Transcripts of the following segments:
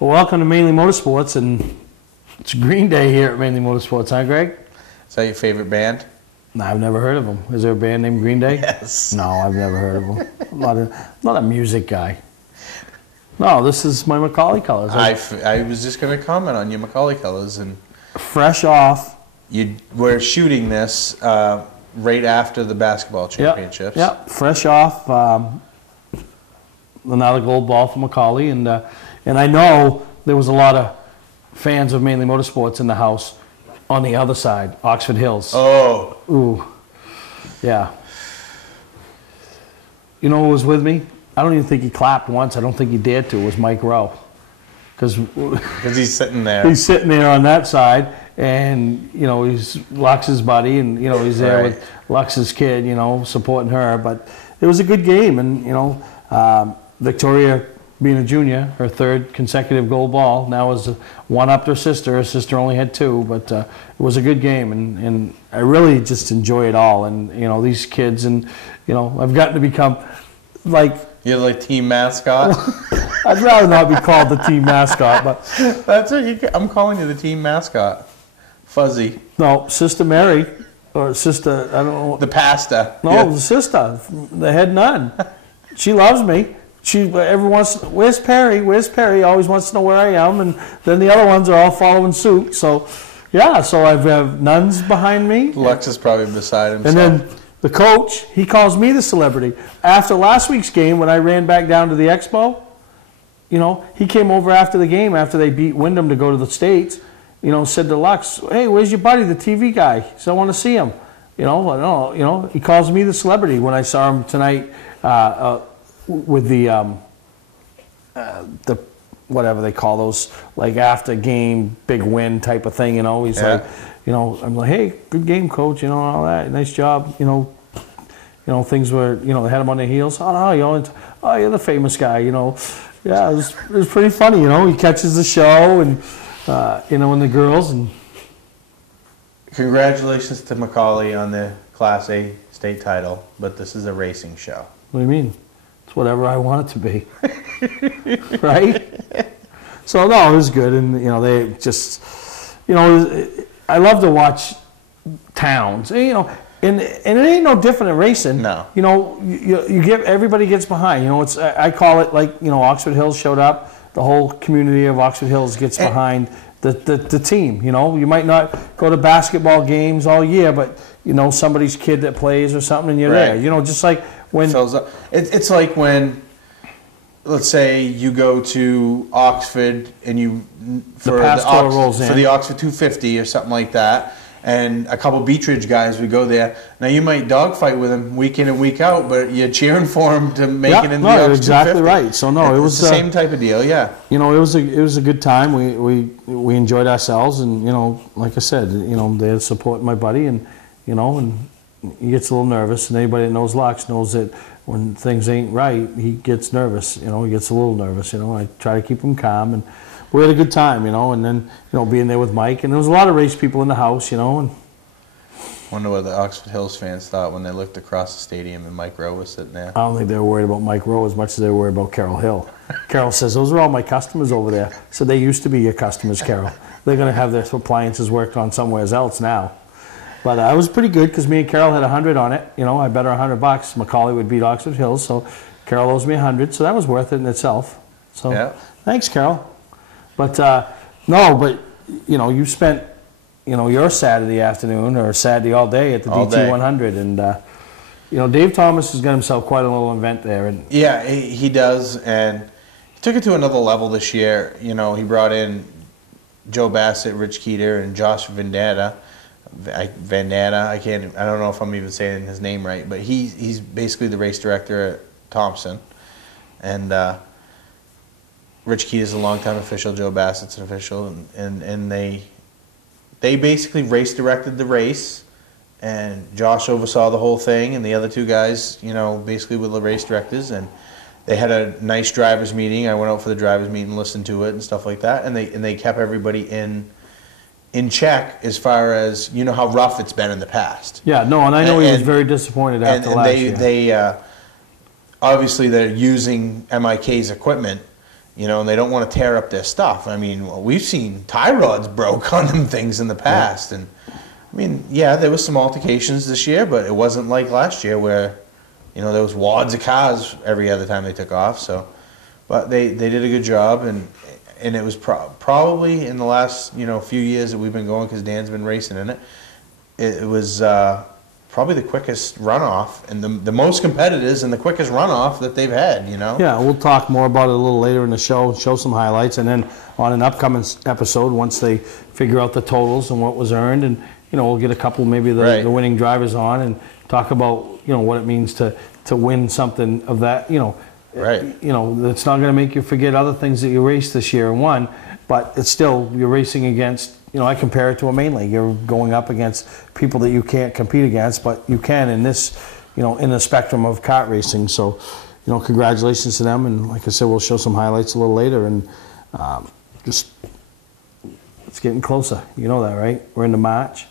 Well, welcome to Mainely Motorsports, and it's Green Day here at Mainely Motorsports, huh, Greg? Is that your favorite band? No, I've never heard of them. Is there a band named Green Day? Yes. No, I've never heard of them. I'm not a music guy. No, this is my Macaulay colors. I was just going to comment on your Macaulay colors, and fresh off. We're shooting this right after the basketball championships. Yep. Fresh off. Another gold ball for Macaulay, and I know there was a lot of fans of Mainly Motorsports in the house on the other side, Oxford Hills. Oh. Ooh. Yeah. You know who was with me? I don't even think he clapped once. I don't think he dared to. It was Mike Rowe. Because he's sitting there. He's sitting there on that side, and, you know, he's Lux's buddy, and, you know, he's there with Lux's kid, you know, supporting her. But it was a good game, and, you know, Victoria, being a junior, her third consecutive gold ball, now is one-upped her sister. Her sister only had two, but it was a good game, and I really just enjoy it all. And, you know, these kids, and, you know, I've gotten to become, like... You're like team mascot? I'd rather not be called the team mascot, but... That's what I'm calling you the team mascot. Fuzzy. No, Sister Mary, or Sister, I don't know... The pasta. No, yeah. The sister, the head nun. She loves me. She where's Perry? Where's Perry? Always wants to know where I am, and then the other ones are all following suit. So, yeah. So I have nuns behind me. Lux is probably beside himself. And then the coach, he calls me the celebrity. After last week's game, when I ran back down to the expo, you know, he came over after the game, after they beat Wyndham to go to the States. You know, said to Lux, "Hey, where's your buddy, the TV guy? So I want to see him." You know, he calls me the celebrity when I saw him tonight. With the whatever they call those, like after game big win type of thing, you know, he's like, you know, I'm like, hey, good game, coach, you know, all that, nice job, you know, things were, you know, they had him on their heels. Oh no, you know, oh, you're the famous guy, you know, yeah, it was pretty funny, you know. He catches the show, and you know, and the girls. And congratulations to Macaulay on the Class A state title, but this is a racing show. What do you mean? It's whatever I want it to be, right? So no, it was good, and you know, they just, you know, I love to watch towns, you know, and it ain't no different in racing. No, you know, you get, everybody gets behind. You know, it's, I call it like, you know, Oxford Hills showed up, the whole community of Oxford Hills gets behind the team. You know, you might not go to basketball games all year, but you know, somebody's kid that plays or something, and you're there. You know, just like when it's like when, let's say you go to Oxford and you for the Oxford 250 or something like that, and a couple Beach Ridge guys would go there. Now you might dogfight with them week in and week out, but you're cheering for them to make it in the Oxford exactly 250. Right. So no, it was the same type of deal. Yeah. You know, it was a good time. We enjoyed ourselves, and you know, like I said, you know, they're supporting my buddy, and you know, and he gets a little nervous, and anybody that knows Lux knows that when things ain't right, he gets nervous. You know, he gets a little nervous. You know, I try to keep him calm, and we had a good time. You know, and then, you know, being there with Mike, and there was a lot of race people in the house. You know, and wonder what the Oxford Hills fans thought when they looked across the stadium and Mike Rowe was sitting there. I don't think they were worried about Mike Rowe as much as they were worried about Carol Hill. Carol says, "Those are all my customers over there." So they used to be your customers, Carol. They're going to have their appliances worked on somewhere else now. But it was pretty good, because me and Carol had 100 on it. You know, I bet her $100. Macaulay would beat Oxford Hills, so Carol owes me 100. So that was worth it in itself. So thanks, Carol. But no, but you know, you spent, you know, your Saturday afternoon or Saturday all day at the DT 100, and you know, Dave Thomas has got himself quite a little event there. And yeah, he does, and he took it to another level this year. You know, he brought in Joe Bassett, Rich Keeter, and Josh Vandana. I don't know if I'm even saying his name right, but he's basically the race director at Thompson, and Rich Keeter is a longtime official, Joe Bassett's an official, and they basically race directed the race, and Josh oversaw the whole thing, and the other two guys, you know, basically were the race directors, and they had a nice drivers meeting. I went out for the drivers meeting, listened to it and stuff like that, and they kept everybody in check as far as, you know, how rough it's been in the past. Yeah, no, and I know he was very disappointed after last year. They obviously they're using MIK's equipment, and they don't want to tear up their stuff. I mean, we've seen tie rods broke on them things in the past, and I mean, yeah, there was some altercations this year, but it wasn't like last year where, there was wads of cars every other time they took off. So, but they did a good job, and it was probably in the last few years that we've been going, because Dan's been racing in it. It was probably the quickest runoff and the most competitors and the quickest runoff that they've had. Yeah, we'll talk more about it a little later in the show some highlights, and then on an upcoming episode, once they figure out the totals and what was earned, and we'll get a couple maybe the winning drivers on and talk about what it means to win something of that. Right. It's not going to make you forget other things that you raced this year and won, but it's still, you're racing against, I compare it to a Mainly. You're going up against people that you can't compete against, but you can in this, in the spectrum of kart racing. So, congratulations to them. And like I said, we'll show some highlights a little later. And just, it's getting closer. You know that, right? We're into March.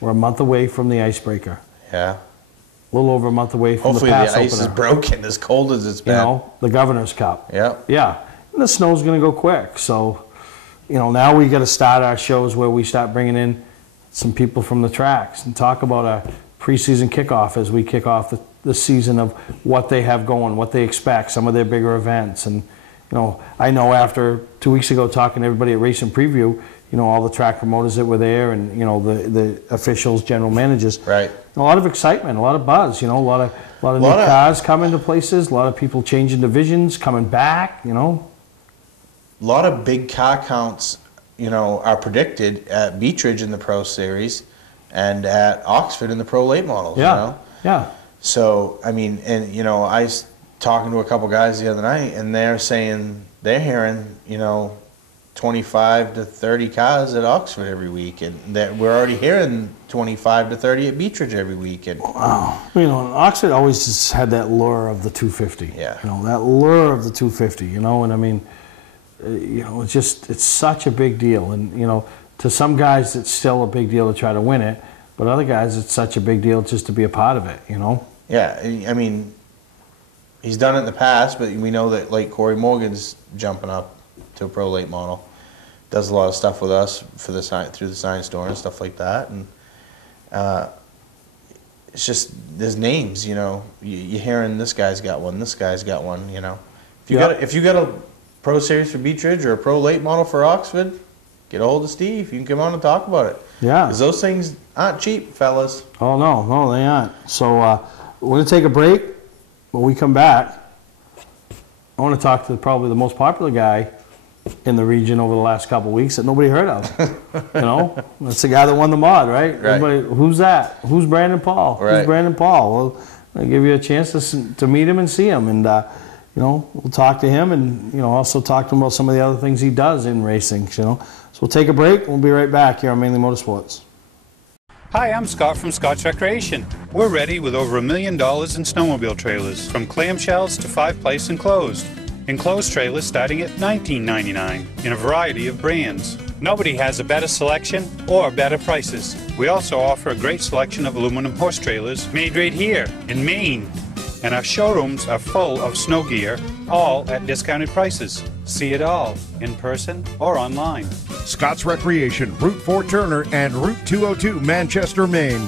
We're a month away from the icebreaker. Yeah. A little over a month away from Hopefully the pass the ice opener. is broken, as cold as it's been. The Governor's Cup. Yeah. Yeah. And the snow's going to go quick. So, now we got to start our shows where we start bringing in some people from the tracks and talk about our preseason kickoff as we kick off the season of what they have going, what they expect, some of their bigger events. And, I know after 2 weeks ago talking to everybody at Racing Preview, all the track promoters that were there and, the officials, general managers. Right. A lot of excitement, a lot of buzz, a lot of new cars coming to places, a lot of people changing divisions, coming back, A lot of big car counts, are predicted at Beechridge in the Pro Series and at Oxford in the Pro Late Models, Yeah. So, I mean, and, I was talking to a couple guys the other night, and they're saying they're hearing, 25 to 30 cars at Oxford every week, and that we're already hearing 25 to 30 at Beechridge every week. And wow, Oxford always just had that lure of the 250. Yeah, that lure of the 250. And I mean, it's such a big deal, and to some guys it's still a big deal to try to win it, but other guys it's such a big deal just to be a part of it. Yeah, I mean, he's done it in the past, but we know that like Corey Morgan's jumping up to a Pro Late Model, does a lot of stuff with us for through the science store and stuff like that, and it's just there's names, you're hearing this guy's got one, this guy's got one, If you got a Pro Series for Beechridge or a Pro Late Model for Oxford, get a hold of Steve. You can come on and talk about it. Yeah, because those things aren't cheap, fellas. Oh no, they aren't. So we're gonna take a break. When we come back, I want to talk to probably the most popular guy in the region over the last couple of weeks that nobody heard of. That's the guy that won the mod, right? Everybody, who's that? Who's Brandon Paul? Right. Who's Brandon Paul? Well, I'll give you a chance to meet him and see him, and we'll talk to him, and also talk to him about some of the other things he does in racing. So we'll take a break. We'll be right back here on Mainly Motorsports. Hi, I'm Scott from Scott's Recreation. We're ready with over $1 million in snowmobile trailers, from clamshells to 5-place enclosed. Enclosed trailers starting at $19.99 in a variety of brands. Nobody has a better selection or better prices. We also offer a great selection of aluminum horse trailers made right here in Maine. And our showrooms are full of snow gear, all at discounted prices. See it all in person or online. Scott's Recreation, Route 4 Turner and Route 202 Manchester, Maine.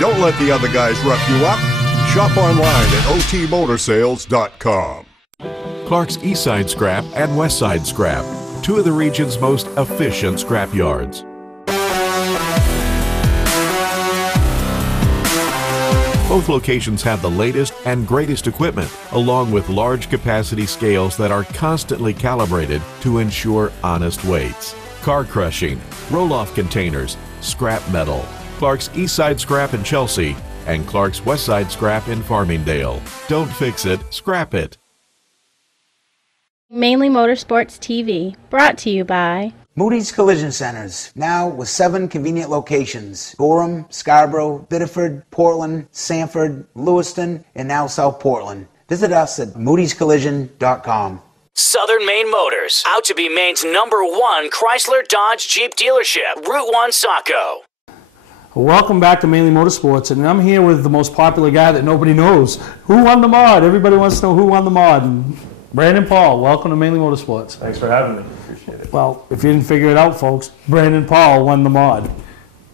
Don't let the other guys rough you up. Shop online at otmotorsales.com. Clark's Eastside Scrap and Westside Scrap, two of the region's most efficient scrap yards. Both locations have the latest and greatest equipment, along with large capacity scales that are constantly calibrated to ensure honest weights. Car crushing, roll-off containers, scrap metal. Clark's Eastside Scrap in Chelsea and Clark's Westside Scrap in Farmingdale. Don't fix it, scrap it. Mainly Motorsports TV, brought to you by Moody's Collision Centers, now with 7 convenient locations: Gorham, Scarborough, Biddeford, Portland, Sanford, Lewiston, and now South Portland. Visit us at moodyscollision.com. Southern Maine Motors, out to be Maine's #1 Chrysler Dodge Jeep dealership, Route 1 Saco. Welcome back to Mainely Motorsports, and I'm here with the most popular guy that nobody knows. Who won the mod? Everybody wants to know who won the mod. And Brandon Paul, welcome to Mainely Motorsports. Thanks for having me. Appreciate it. Well, if you didn't figure it out, folks, Brandon Paul won the mod.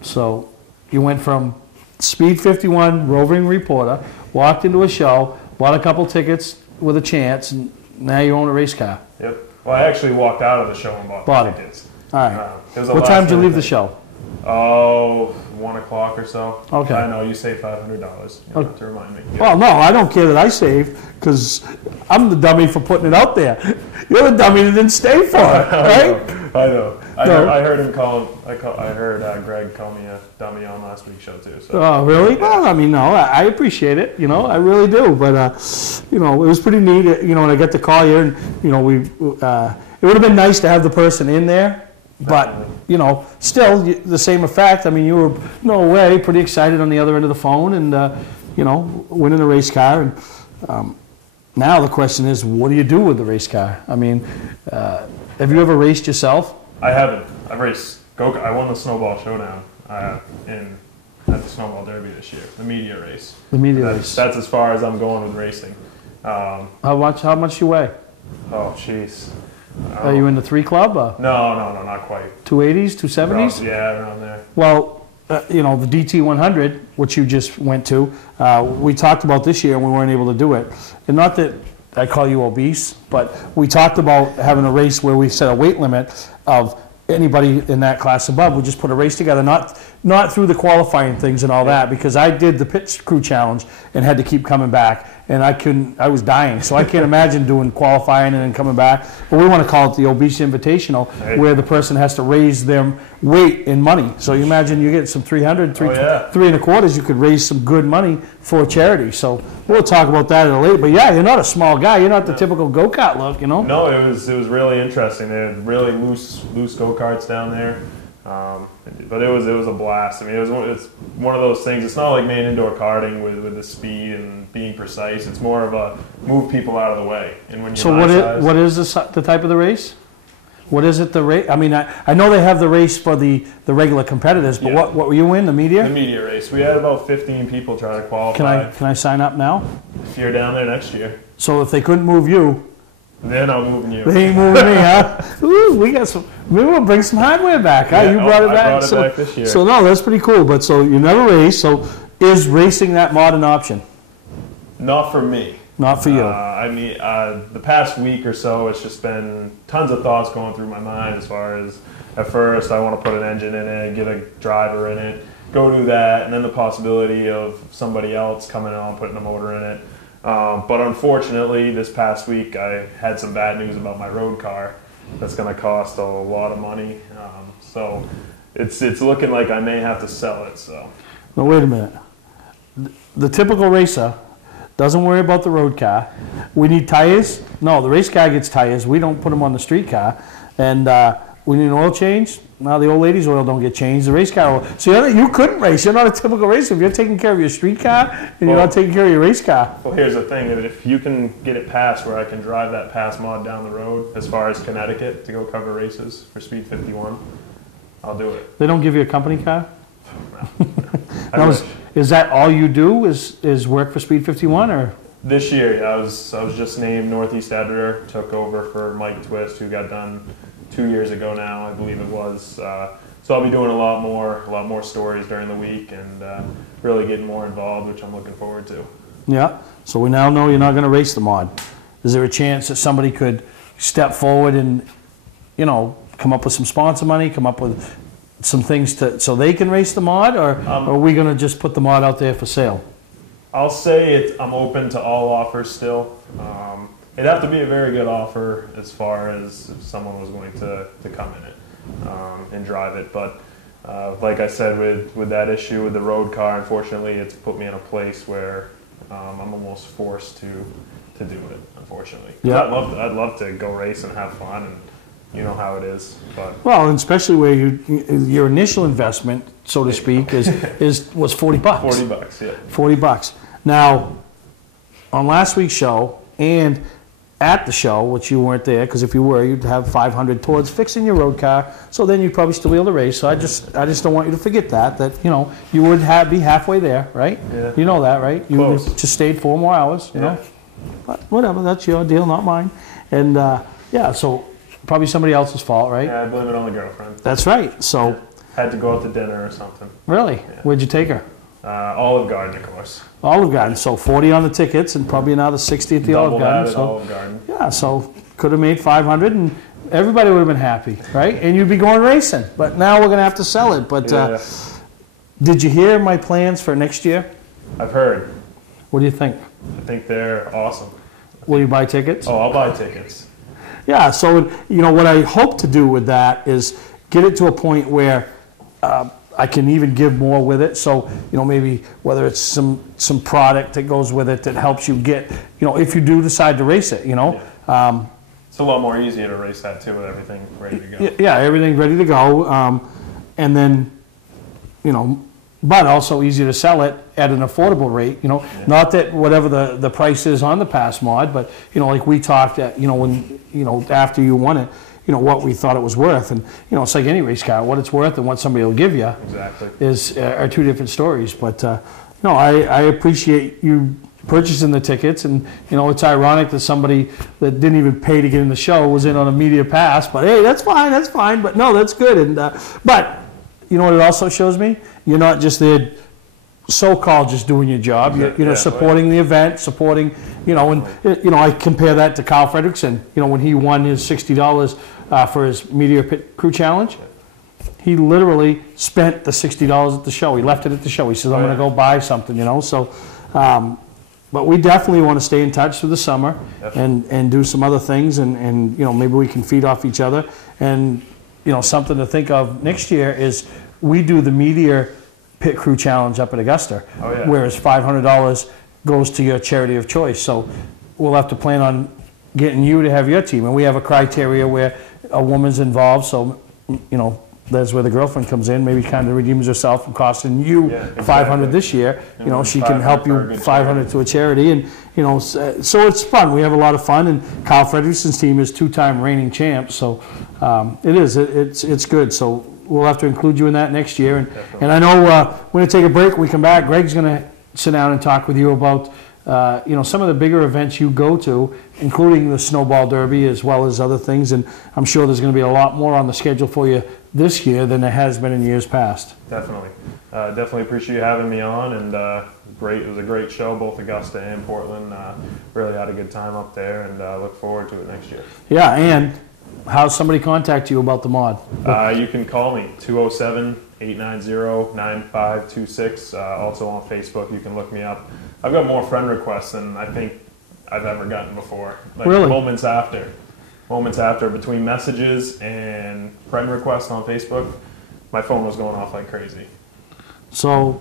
So you went from Speed 51 roving reporter, walked into a show, bought a couple tickets with a chance, and now you own a race car. Yep. Well, I actually walked out of the show and bought the tickets. All right. It was a What time did you leave the thing. show? Oh, 1 o'clock or so. Okay. I know, you saved $500. You have to remind me. Yeah. Well, no, I don't care that I saved, because I'm the dummy for putting it out there. You're the dummy that didn't stay for it, right? I know. No. I heard him call. I heard Greg call me a dummy on last week's show too. So. Oh, really? Yeah. Well, I mean, no, I appreciate it. You know, I really do. But you know, it was pretty neat. You know, when I got to call you, and you know, it would have been nice to have the person in there. But, you know, still, the same effect. I mean, you were, no way, pretty excited on the other end of the phone and, you know, winning a race car. And now the question is, what do you do with the race car? I mean, have you ever raced yourself? I haven't. I've raced go-kart. I won the Snowball Showdown at the Snowball Derby this year, the media race. The media race. That's as far as I'm going with racing. How much you weigh? Oh, jeez. Are you in the 3 club? No, not quite. 280s, 270s? Yeah, around there. Well, you know, the DT100, which you just went to, we talked about this year and we weren't able to do it. And not that I call you obese, but we talked about having a race where we set a weight limit of anybody in that class above. We just put a race together, not through the qualifying things and all that, because I did the pit crew challenge and had to keep coming back. And I was dying, so I can't imagine doing qualifying and then coming back. But we want to call it the Obese Invitational, where the person has to raise their weight in money. So you imagine you get some 300, 3 3.25, you could raise some good money for charity. So we'll talk about that at a later. But yeah, you're not a small guy. You're not the typical go-kart look, you know? No, it was really interesting. They had really loose go-karts down there. But it was a blast. I mean, it's one of those things. It's not like Maine indoor karting with the speed and being precise. It's more of a move people out of the way. And when you're So what is the type of the race? What is it, the race? I mean, I know they have the race for the regular competitors, but what were you in, the media? The media race. We had about 15 people try to qualify. Can I sign up now? If you're down there next year. So if they couldn't move you, then I'm moving you. They ain't moving me, huh? Ooh, we got some. Maybe we'll bring some hardware back. Huh? Yeah, You brought it back. I brought it back this year. So no, that's pretty cool. But so you never raced. So is racing that mod an option? Not for me. Not for you. I mean, the past week or so, it's just been tons of thoughts going through my mind as far as, at first, I want to put an engine in it, get a driver in it, go do that, and then the possibility of somebody else coming on, putting a motor in it. But unfortunately, this past week, I had some bad news about my road car. That's going to cost a lot of money. So it's looking like I may have to sell it. So. No, wait a minute. The typical racer doesn't worry about the road car. We need tires. No, the race car gets tires. We don't put them on the street car. And we need an oil change. Now the old lady's oil don't get changed. The race car oil. So you couldn't race. You're not a typical racer. If you're taking care of your street car and you're not taking care of your race car. Well, here's the thing. If you can get it passed where I can drive that pass mod down the road as far as Connecticut to go cover races for Speed 51, I'll do it. They don't give you a company car? No. Is that all you do is work for Speed 51 or? This year, yeah, I was just named Northeast editor, took over for Mike Twist, who got done 2 years ago now, I believe it was. So I'll be doing a lot more stories during the week and really getting more involved, which I'm looking forward to. Yeah. So we now know you're not going to race the mod. Is there a chance that somebody could step forward and, you know, come up with some sponsor money, come up with some things so they can race the mod, or are we going to just put the mod out there for sale? I'll say I'm open to all offers still. It'd have to be a very good offer as far as if someone was going to come in it and drive it. But like I said, with that issue with the road car, unfortunately, it's put me in a place where I'm almost forced to do it. Unfortunately, yeah. I'd love to go race and have fun and you know how it is. But Well, and especially where your initial investment, so to speak, was $40. $40, yeah. $40. Now, on last week's show and at the show, which you weren't there, because if you were, you'd have $500 towards fixing your road car. So then you'd probably still be able to race. So I just don't want you to forget that you would be halfway there, right? Yeah. You know that, right? You Close. just stayed 4 more hours, you know. But whatever, that's your deal, not mine. And so probably somebody else's fault, right? Yeah, I blame it on the girlfriend. That's right. So Had to go out to dinner or something. really, Yeah. where'd you take her? Olive Garden, of course. Olive Garden. So 40 on the tickets and probably another 60 at the Double Olive that Garden. at So Olive Garden. yeah, so could have made 500 and everybody would have been happy, right? And you'd be going racing. But now we're gonna have to sell it. But Yeah. did you hear my plans for next year? I've heard. What do you think? I think they're awesome. Will you buy tickets? Oh, I'll buy tickets. Yeah, so what I hope to do with that is get it to a point where I can even give more with it. So maybe whether it's some product that goes with it that helps you get, if you do decide to race it, It's a lot more easier to race that too with everything ready to go. Yeah, everything ready to go, and then but also easier to sell it at an affordable rate. Not that whatever the price is on the pass mod, but like we talked at when after you won it, what we thought it was worth, and it's like any race car, what it's worth and what somebody will give you Exactly. are two different stories. But I appreciate you purchasing the tickets, and it's ironic that somebody that didn't even pay to get in the show was in on a media pass. But hey, that's fine. But no, that's good. And but what it also shows me? You're not just there, so-called just doing your job. You're supporting the event, supporting, and I compare that to Kyle Fredrickson. When he won his $60 for his Meteor Pit Crew Challenge, he literally spent the $60 at the show. He left it at the show. He says, "I'm going to go buy something," So, but we definitely want to stay in touch through the summer and do some other things, and maybe we can feed off each other. And something to think of next year is we do the Meteor Pit Crew Challenge up at Augusta, whereas $500 goes to your charity of choice. So we'll have to plan on getting you to have your team, and we have a criteria where a woman's involved. So that's where the girlfriend comes in, maybe kind of redeems herself from costing you $500 this year. She can help you $500 to a charity, and so it's fun. We have a lot of fun, and Kyle Fredrickson's team is 2-time reigning champs, so it's good. So we'll have to include you in that next year, and I know we're going to take a break. When we come back, Greg's going to sit down and talk with you about some of the bigger events you go to, including the Snowball Derby as well as other things, and I'm sure there's going to be a lot more on the schedule for you this year than there has been in years past. Definitely. Definitely appreciate you having me on, and it was a great show, both Augusta and Portland. Really had a good time up there, and look forward to it next year. Yeah, and how's somebody contact you about the mod? You can call me, 207-890-9526. Also on Facebook, you can look me up. I've got more friend requests than I think I've ever gotten before. Really? Moments after, between messages and friend requests on Facebook, my phone was going off like crazy. So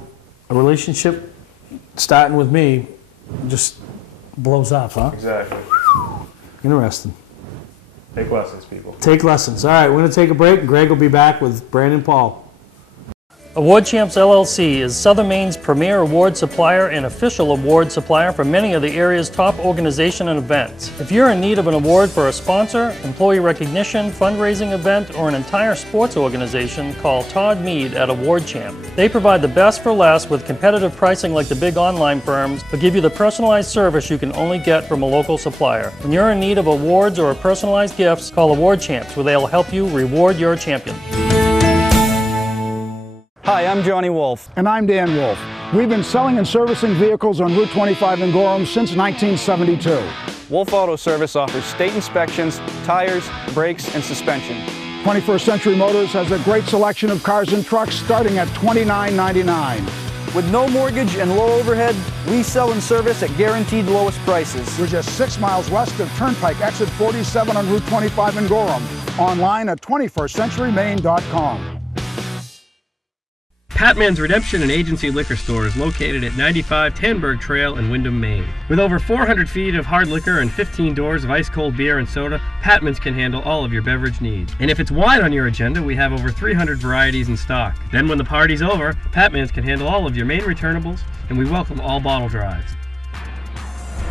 a relationship starting with me just blows up, huh? Exactly. Interesting. Take lessons, people. Take lessons. All right, we're going to take a break. Greg will be back with Brandon Paul. Award Champs LLC is Southern Maine's premier award supplier and official award supplier for many of the area's top organizations and events. If you're in need of an award for a sponsor, employee recognition, fundraising event, or an entire sports organization, call Todd Mead at Award Champ. They provide the best for less with competitive pricing like the big online firms, but give you the personalized service you can only get from a local supplier. When you're in need of awards or personalized gifts, call Award Champs, where they'll help you reward your champion. Hi, I'm Johnny Wolf. And I'm Dan Wolf. We've been selling and servicing vehicles on Route 25 in Gorham since 1972. Wolf Auto Service offers state inspections, tires, brakes, and suspension. 21st Century Motors has a great selection of cars and trucks starting at $29.99. With no mortgage and low overhead, we sell and service at guaranteed lowest prices. We're just 6 miles west of Turnpike, exit 47 on Route 25 in Gorham. Online at 21stcenturymaine.com. Patman's Redemption and Agency Liquor Store is located at 95 Tanberg Trail in Windham, Maine. With over 400 feet of hard liquor and 15 doors of ice-cold beer and soda, Patman's can handle all of your beverage needs. And if it's wine on your agenda, we have over 300 varieties in stock. Then when the party's over, Patman's can handle all of your Maine returnables, and we welcome all bottle drives.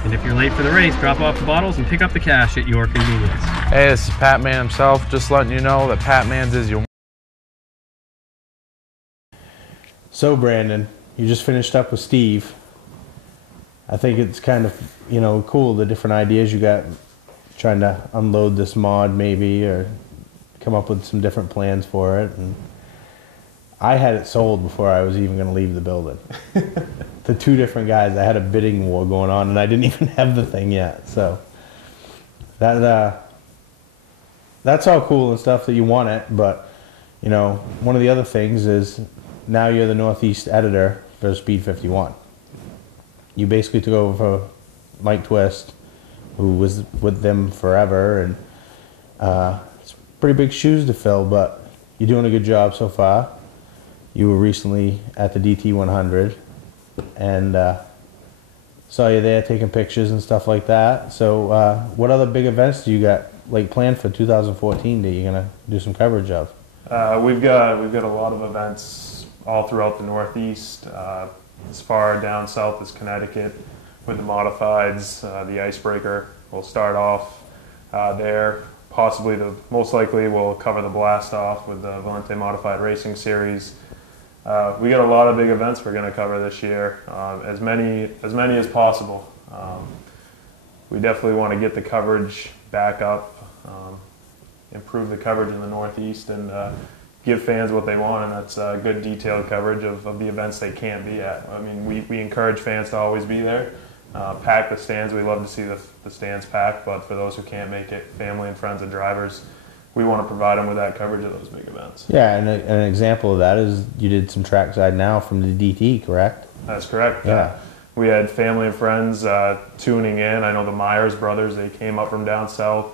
And if you're late for the race, drop off the bottles and pick up the cash at your convenience. Hey, this is Pat Man himself, just letting you know that Pat Man's is your... So Brandon, you just finished up with Steve. I think it's kind of, cool, the different ideas you got, trying to unload this mod maybe, or come up with some different plans for it. And I had it sold before I was even going to leave the building. The two different guys, I had a bidding war going on, and I didn't even have the thing yet. So that's all cool and stuff that you want it, but one of the other things is, now you're the Northeast editor for Speed 51. You basically took over for Mike Twist, who was with them forever, and it's pretty big shoes to fill, but you're doing a good job so far. You were recently at the DT 100, and saw you there taking pictures and stuff like that. So what other big events do you got planned for 2014 that you're gonna do some coverage of? We've got a lot of events all throughout the Northeast, as far down south as Connecticut with the modifieds. The Icebreaker will start off there. Possibly most likely we'll cover the Blast Off with the Valente Modified Racing Series. We got a lot of big events we're going to cover this year, as many as possible. We definitely want to get the coverage back up, improve the coverage in the Northeast, and give fans what they want, and that's good detailed coverage of the events they can't be at. I mean, we encourage fans to always be there, pack the stands. We love to see the stands packed, but for those who can't make it, family and friends and drivers, we want to provide them with that coverage of those big events. Yeah, and an example of that is you did some trackside now from the DT, correct? That's correct. Yeah. We had family and friends tuning in. I know the Myers brothers, they came up from down south.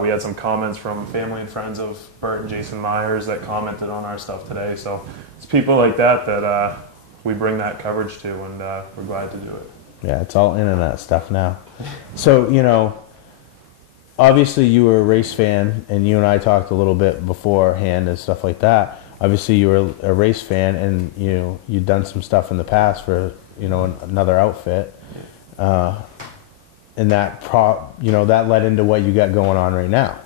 We had some comments from family and friends of Bert and Jason Myers that commented on our stuff today. So it's people like that we bring that coverage to, and we're glad to do it. Yeah, it's all internet stuff now. So, obviously you were a race fan, and you and I talked a little bit beforehand and stuff like that. Obviously you were a race fan, and you'd done some stuff in the past for another outfit. And that that led into what you got going on right now.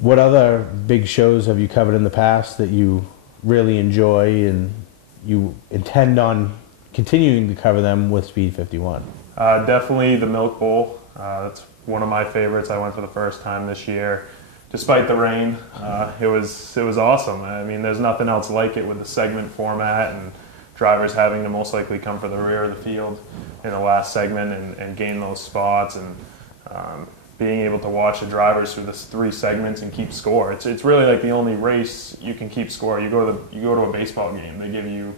What other big shows have you covered in the past that you really enjoy and you intend on continuing to cover them with Speed 51? Definitely the Milk Bowl. That's one of my favorites. I went for the first time this year. Despite the rain, it was awesome. I mean, there's nothing else like it with the segment format and drivers having to most likely come for the rear of the field in the last segment and gain those spots, and being able to watch the drivers through the 3 segments and keep score. It's really like the only race you can keep score. You go to a baseball game, they give you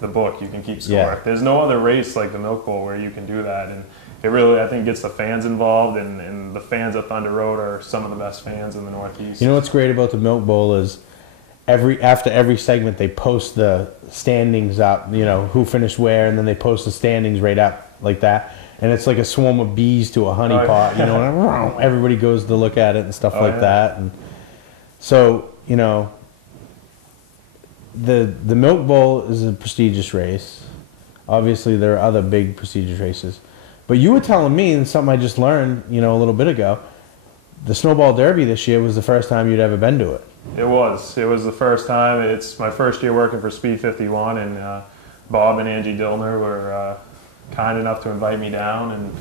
the book, you can keep score. Yeah. There's no other race like the Milk Bowl where you can do that, and it really, I think, gets the fans involved, and the fans at Thunder Road are some of the best fans in the Northeast. You know what's great about the Milk Bowl is after every segment they post the standings up, who finished where, and then they post the standings right up like that, and it's like a swarm of bees to a honey pot, and everybody goes to look at it and stuff like that. And so the Milk Bowl is a prestigious race. Obviously there are other big prestigious races, but you were telling me, and something I just learned a little bit ago, the Snowball Derby this year was the first time you'd ever been to it. It was the first time. It's my first year working for Speed 51, and Bob and Angie Dillner were kind enough to invite me down, and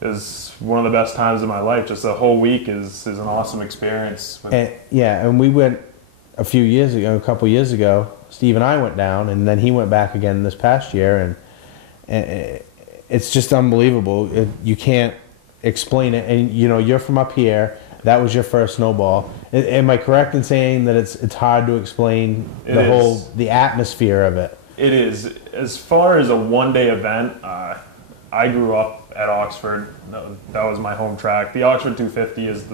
it was one of the best times of my life. Just the whole week is an awesome experience. And we went a couple years ago, Steve and I went down, and then he went back again this past year, and it's just unbelievable. You can't explain it, and you're from up here. That was your first snowball. Am I correct in saying that it's hard to explain the atmosphere of it? It is. As far as a one-day event, I grew up at Oxford. That was my home track. The Oxford 250 is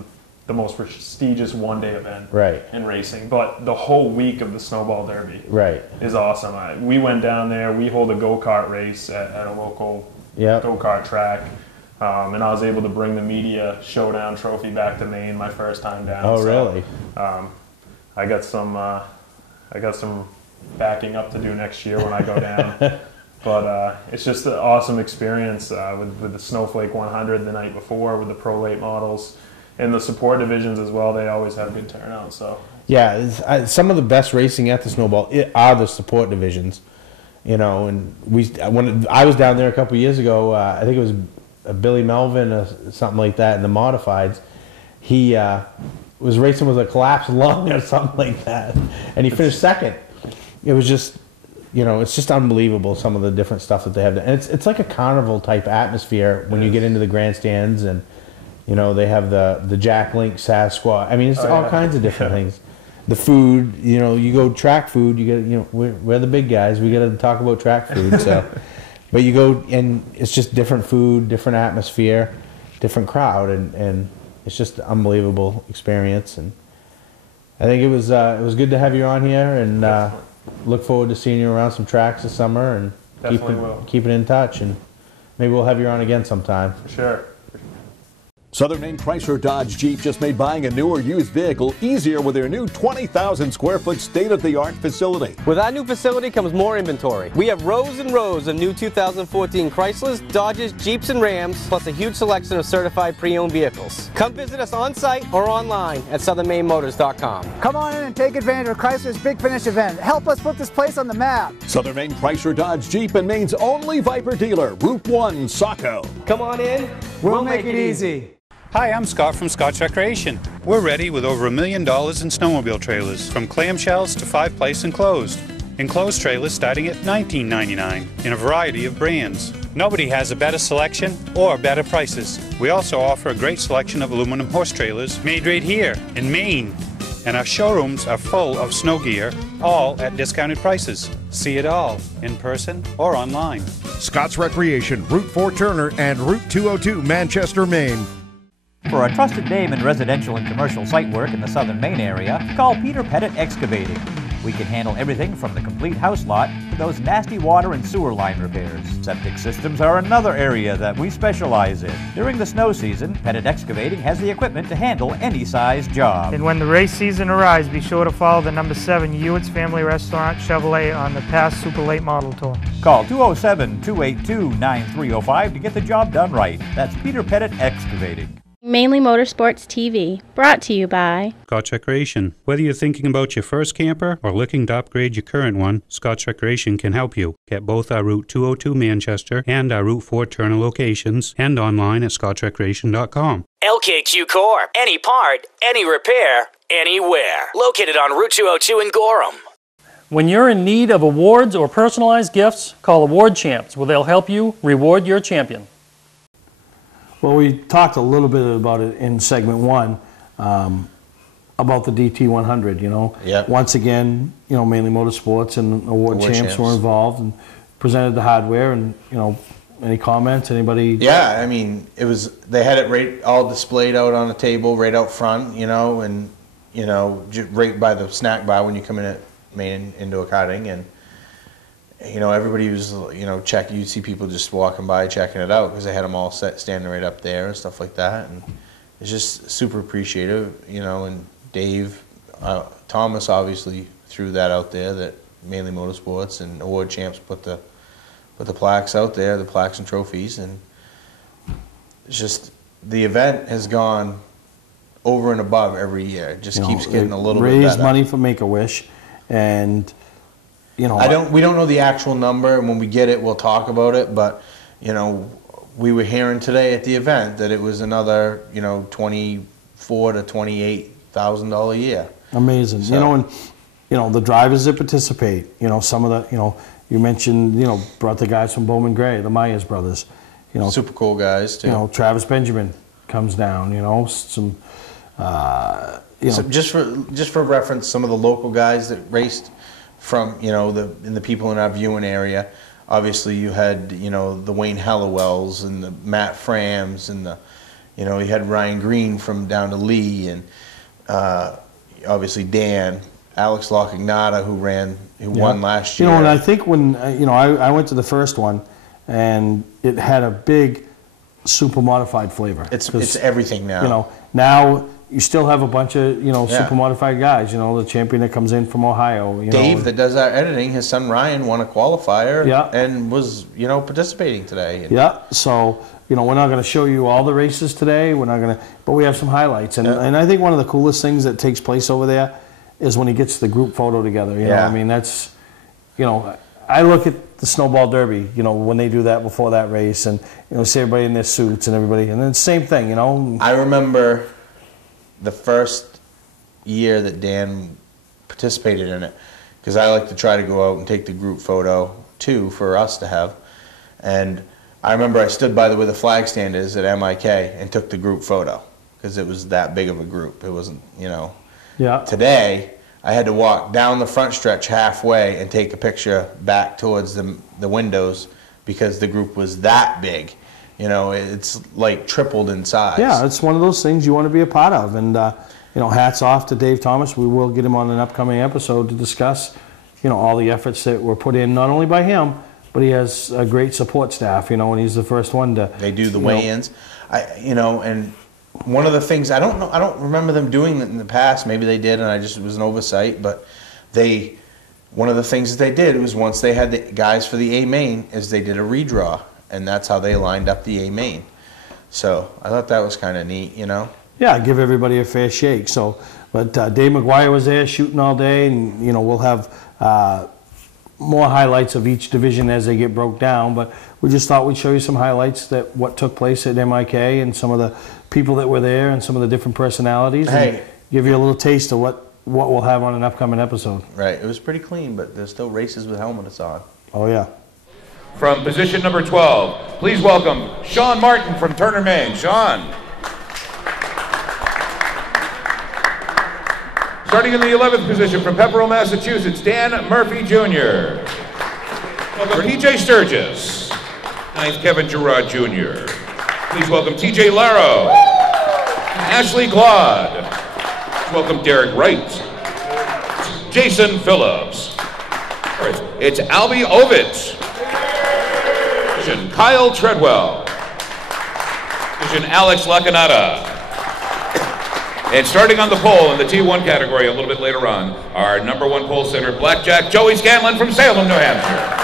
the most prestigious one-day event Right. in racing, but the whole week of the Snowball Derby Right. is awesome. We went down there. We hold a go-kart race at a local Yep. go-kart track, and I was able to bring the media showdown trophy back to Maine my first time down. Oh, really? I got some backing up to do next year when I go down. But it's just an awesome experience with the Snowflake 100 the night before, with the Pro Late models. And the support divisions as well, they always have good turnout. So Yeah, some of the best racing at the Snowball are the support divisions. You know, and when I was down there a couple of years ago, I think it was Billy Melvin or something like that in the modifieds. He was racing with a collapsed lung or something like that, and he finished second. It was just, you know, it's just unbelievable, some of the different stuff that they have. And it's like a carnival type atmosphere when you get into the grandstands, and you know, they have the Jack Link Sasquatch. I mean, it's all kinds of different things. The food, you know, you go track food, you get, you know, we're the big guys, we got to talk about track food. So, but you go and it's just different food, different atmosphere, different crowd, and it's just an unbelievable experience. And I think it was good to have you on here, and look forward to seeing you around some tracks this summer, and keep it in touch, and maybe we'll have you on again sometime. For sure. Southern Maine Chrysler Dodge Jeep just made buying a new or used vehicle easier with their new 20,000 square foot state-of-the-art facility. With our new facility comes more inventory. We have rows and rows of new 2014 Chryslers, Dodges, Jeeps, and Rams, plus a huge selection of certified pre-owned vehicles. Come visit us on site or online at southernmainmotors.com. Come on in and take advantage of Chrysler's Big Finish event. Help us put this place on the map. Southern Maine Chrysler Dodge Jeep and Maine's only Viper dealer, Route 1, Saco. Come on in. We'll make it easy. Hi, I'm Scott from Scott's Recreation. We're ready with over $1 million in snowmobile trailers, from clamshells to 5-place enclosed. Enclosed trailers starting at $19.99 in a variety of brands. Nobody has a better selection or better prices. We also offer a great selection of aluminum horse trailers made right here in Maine. And our showrooms are full of snow gear, all at discounted prices. See it all in person or online. Scott's Recreation, Route 4 Turner and Route 202 Manchester, Maine. For a trusted name in residential and commercial site work in the southern Maine area, call Peter Pettit Excavating. We can handle everything from the complete house lot to those nasty water and sewer line repairs. Septic systems are another area that we specialize in. During the snow season, Pettit Excavating has the equipment to handle any size job. And when the race season arrives, be sure to follow the number 7 Hewitt's Family Restaurant Chevrolet on the past Super Late Model Tour. Call 207-282-9305 to get the job done right. That's Peter Pettit Excavating. Mainly Motorsports TV, brought to you by Scott's Recreation. Whether you're thinking about your first camper or looking to upgrade your current one, Scott's Recreation can help you. Get both our Route 202 Manchester and our Route 4 Turner locations, and online at scottsrecreation.com. LKQ Corp. Any part, any repair, anywhere. Located on Route 202 in Gorham. When you're in need of awards or personalized gifts, call Award Champs, where they'll help you reward your champion. Well, we talked a little bit about it in segment 1, about the DT100, you know. Yep. Once again, you know, Mainly Motorsports and Award Champs were involved and presented the hardware, and, you know, any comments, anybody? Yeah, I mean, they had it right all displayed out on the table right out front, you know, and, you know, right by the snack bar when you come in at Maine Indoor Karting, and, you know, everybody was, you know, you'd see people just walking by checking it out because they had them all standing right up there and stuff like that, and it's just super appreciative, you know. And Dave Thomas obviously threw that out there, that Mainly Motorsports and Award Champs put the plaques out there, the plaques and trophies, and it's just the event has gone over and above every year. It just keeps getting a little bit better. Raised money for Make-A-Wish, and you know, we don't know the actual number, and when we get it, we'll talk about it. But you know, we were hearing today at the event that it was another, you know, $24,000 to $28,000 a year. Amazing, So, you know, and you know the drivers that participate. You know, some of the, you know, you mentioned, you know, brought the guys from Bowman Gray, the Myers brothers. You know, super cool guys too. You know, Travis Benjamin comes down. You know, some. You know, so just for reference, some of the local guys that raced from, you know, the people in our viewing area. Obviously, you had, you know, the Wayne Hallowells and the Matt Frams and the, You know, he had Ryan Green from down to Lee, and obviously Dan, Alex Lockignata, who won last year. You know, and I think when I went to the first one, and it had a big super modified flavor. It's everything now. You know, now you still have a bunch of super modified guys. You know, the champion that comes in from Ohio. Dave, that does our editing, his son Ryan won a qualifier and was participating today. Yeah. So we're not going to show you all the races today. We're not going to, but we have some highlights. And I think one of the coolest things that takes place over there is when he gets the group photo together. You know, I mean, that's, I look at the Snowball Derby, when they do that before that race, and see everybody in their suits and everybody, and then the same thing, I remember the first year that Dan participated in it, because I like to try to go out and take the group photo too for us to have, and I remember I stood by where the flag stand is at MIK and took the group photo because it was that big of a group. It wasn't, Yeah. Today, I had to walk down the front stretch halfway and take a picture back towards the windows because the group was that big. It's like tripled in size. Yeah, it's one of those things you want to be a part of. And, hats off to Dave Thomas. We will get him on an upcoming episode to discuss, all the efforts that were put in, not only by him, but he has a great support staff, and he's the first one to... They do the weigh-ins. And one of the things, I don't remember them doing it in the past. Maybe they did, and it was an oversight. But one of the things that they did was once they had the guys for the A main, is they did a redraw, and that's how they lined up the A main. So I thought that was kind of neat, Yeah, give everybody a fair shake. So, but Dave McGuire was there shooting all day, and we'll have more highlights of each division as they get broke down. But we just thought we'd show you some highlights that what took place at MIK and some of the people that were there and some of the different personalities. And give you a little taste of what we'll have on an upcoming episode. Right. It was pretty clean, but there's still races with helmets on. Oh yeah. From position number 12, please welcome Sean Martin from Turner, Maine. Sean. Starting in the 11th position from Pepperell, Massachusetts, Dan Murphy Jr. Welcome TJ Sturgis. 9th, Kevin Gerard Jr. Please welcome TJ Laro. Ashley Glod. Welcome Derek Wright. Jason Phillips. It's Albie Ovitz. Kyle Treadwell. Alex Lockignata. And starting on the pole in the T1 category a little bit later on, our number 1 pole sitter, Blackjack Joey Scanlon from Salem, New Hampshire.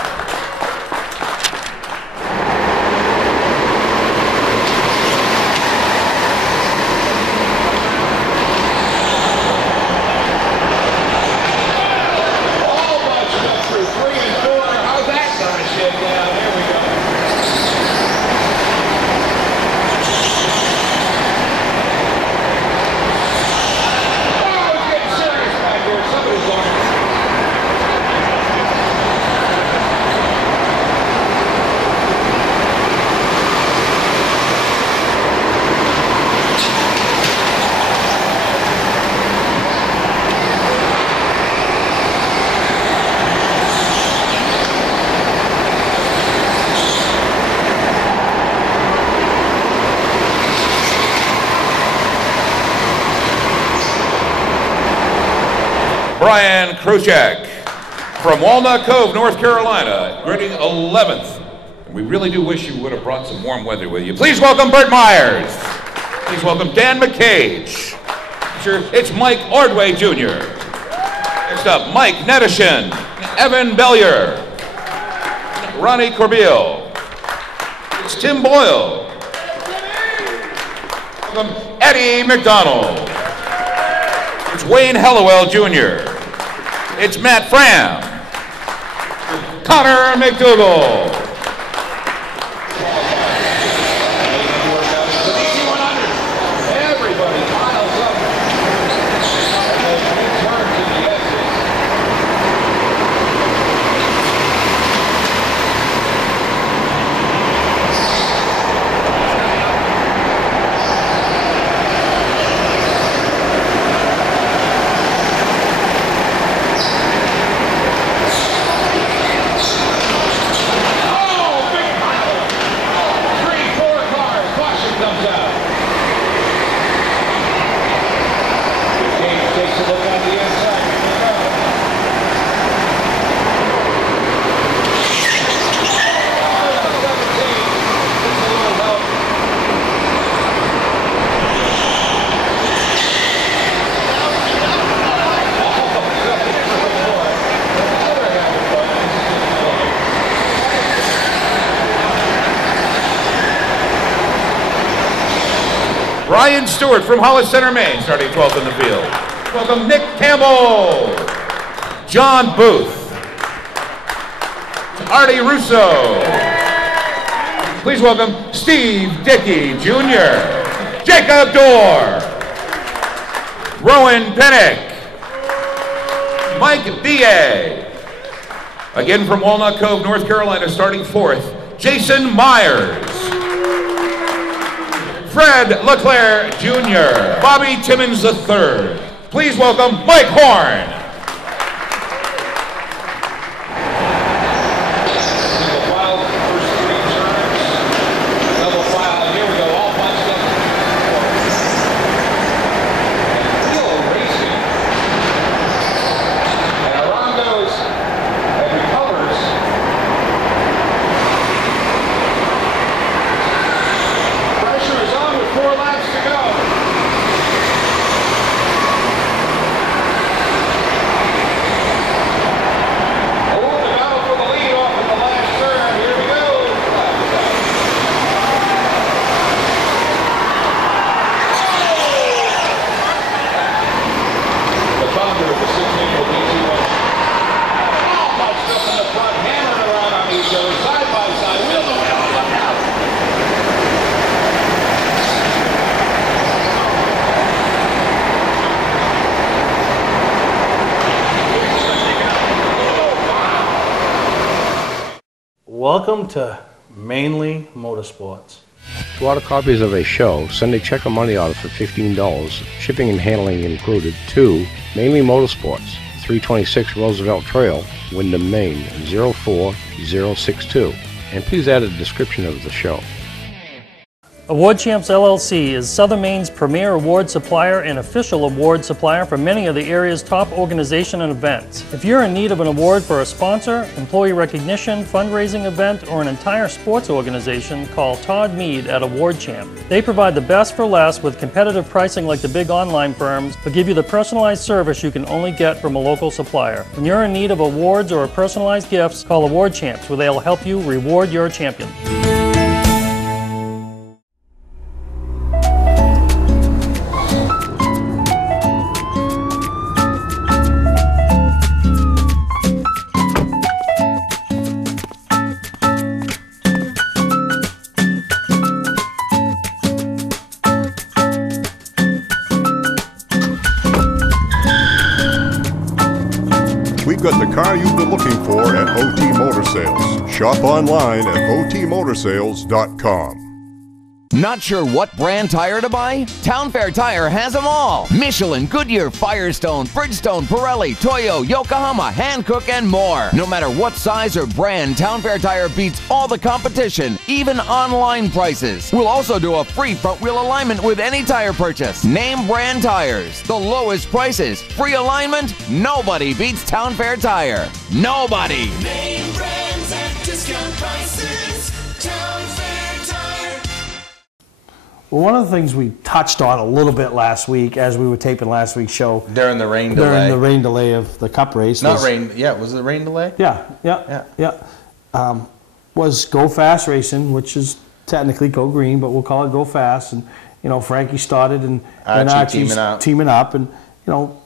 Brian Kruchek from Walnut Cove, North Carolina, grading 11th. And we really do wish you would have brought some warm weather with you. Please welcome Bert Myers. Please welcome Dan McCage. It's Mike Ordway Jr. Next up, Mike Nedishin, Evan Bellier, Ronnie Corbeil. It's Tim Boyle. Welcome Eddie McDonald. It's Wayne Hallowell Jr. It's Matt Fram. Connor McDougall. Brian Stewart from Hollis Center, Maine, starting 12th in the field. Welcome Nick Campbell. John Booth. Artie Russo. Please welcome Steve Dickey Jr. Jacob Dorr. Rowan Pennick. Mike B.A. Again from Walnut Cove, North Carolina, starting 4th, Jason Myers. Fred LeClaire Jr. Bobby Timmons III. Please welcome Mike Horn. Welcome to Mainely Motorsports. To order copies of a show, send a check or money order for $15, shipping and handling included, to Mainely Motorsports, 326 Roosevelt Trail, Windham, Maine, 04062. And please add a description of the show. Award Champs LLC is Southern Maine's premier award supplier and official award supplier for many of the area's top organization and events. If you're in need of an award for a sponsor, employee recognition, fundraising event, or an entire sports organization, call Todd Mead at Award Champ. They provide the best for less with competitive pricing like the big online firms, but give you the personalized service you can only get from a local supplier. When you're in need of awards or personalized gifts, call Award Champs, where they'll help you reward your champion. We've got the car you've been looking for at OT Motor Sales. Shop online at otmotorsales.com. Not sure what brand tire to buy? Town Fair Tire has them all. Michelin, Goodyear, Firestone, Bridgestone, Pirelli, Toyo, Yokohama, Hankook, and more. No matter what size or brand, Town Fair Tire beats all the competition, even online prices. We'll also do a free front wheel alignment with any tire purchase. Name brand tires, the lowest prices, free alignment. Nobody beats Town Fair Tire. Nobody. Name brands at discount prices. Town Fair Tire. Well, one of the things we touched on a little bit last week as we were taping last week's show. During the rain delay of the Cup race. Was it rain delay? Yeah. Was Go Fast Racing, which is technically Go Green, but we'll call it Go Fast. And, Frankie started and Archie's teaming up. And, you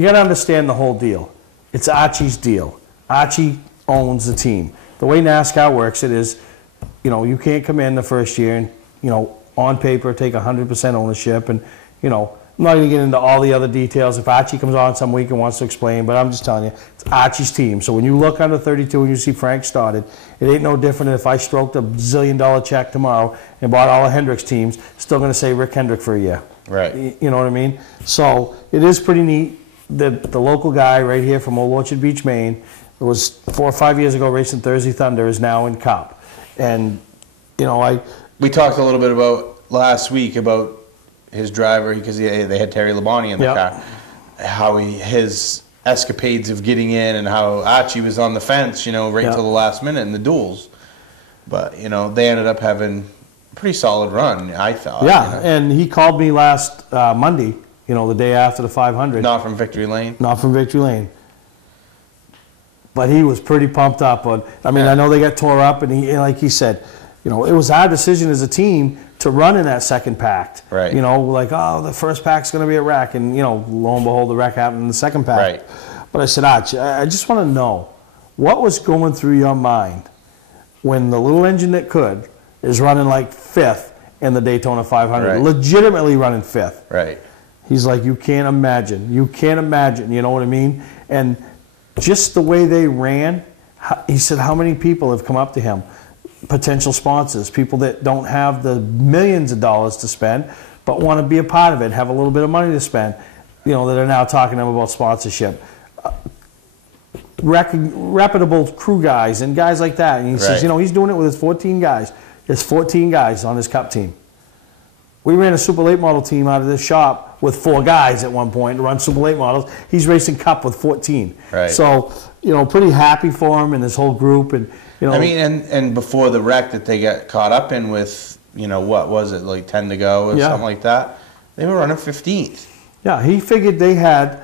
got to understand the whole deal. It's Archie's deal. Archie owns the team. The way NASCAR works, it is, you can't come in the first year and, on paper, take 100% ownership. And, I'm not going to get into all the other details. If Archie comes on some week and wants to explain, but I'm just telling you, it's Archie's team. So when you look under 32 and you see Frank started, it ain't no different than if I stroked $1 zillion check tomorrow and bought all of Hendrick's teams, still going to say Rick Hendrick for a year. Right. You know what I mean? So it is pretty neat that the local guy right here from Old Orchard Beach, Maine, it was 4 or 5 years ago racing Thursday Thunder, is now in Cup. And, we talked a little bit about last week about his driver, because they had Terry Labonte in the car, how his escapades of getting in and how Archie was on the fence, right until the last minute in the duels. But, they ended up having a pretty solid run, I thought. Yeah, and he called me last Monday, the day after the 500. Not from Victory Lane? Not from Victory Lane. But he was pretty pumped up. I know they got tore up, and like he said, it was our decision as a team to run in that second pack. Right. You know, like, oh, the first pack's going to be a wreck, and, you know, lo and behold, the wreck happened in the second pack. Right. But I said, Arch, I just want to know, what was going through your mind when the little engine that could is running like 5th in the Daytona 500, Right. legitimately running 5th. Right. He's like, you can't imagine. You can't imagine. You know what I mean? And just the way they ran, he said, how many people have come up to him? Potential sponsors, people that don't have the millions of dollars to spend, but want to be a part of it, have a little bit of money to spend, you know, that are now talking to him about sponsorship. Reputable crew guys and guys like that. And he says, you know, he's doing it with his 14 guys. There's 14 guys on his Cup team. We ran a Super Late Model team out of this shop with 4 guys at one point to run Super Late Models. He's racing Cup with 14. Right. So, you know, pretty happy for him and his whole group. And, you know, I mean, and before the wreck that they got caught up in with, you know, what was it, like 10 to go or something like that, they were running 15th. Yeah, he figured they had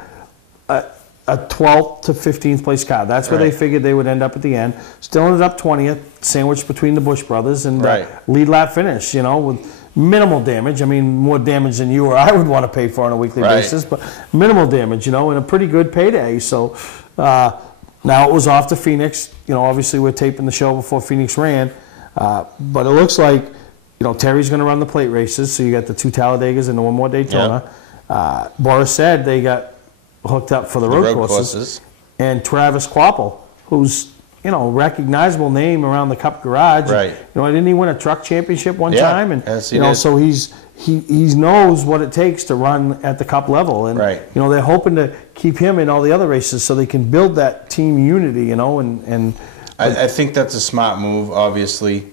a 12th to 15th place car. That's where they figured they would end up at the end. Still ended up 20th, sandwiched between the Busch brothers, and lead lap finish, you know, with minimal damage. I mean, more damage than you or I would want to pay for on a weekly basis, but minimal damage, you know, and a pretty good payday. So now it was off to Phoenix. You know, obviously we're taping the show before Phoenix ran, but it looks like, you know, Terry's going to run the plate races, so you got the 2 Talladegas and the 1 more Daytona. Boris said they got hooked up for the road courses. And Travis Quapple, who's, you know, recognizable name around the Cup garage. Right. You know, didn't he win a truck championship one time? And yes, he you know, did. so he knows what it takes to run at the Cup level. And you know, they're hoping to keep him in all the other races so they can build that team unity, you know, and I think that's a smart move. Obviously,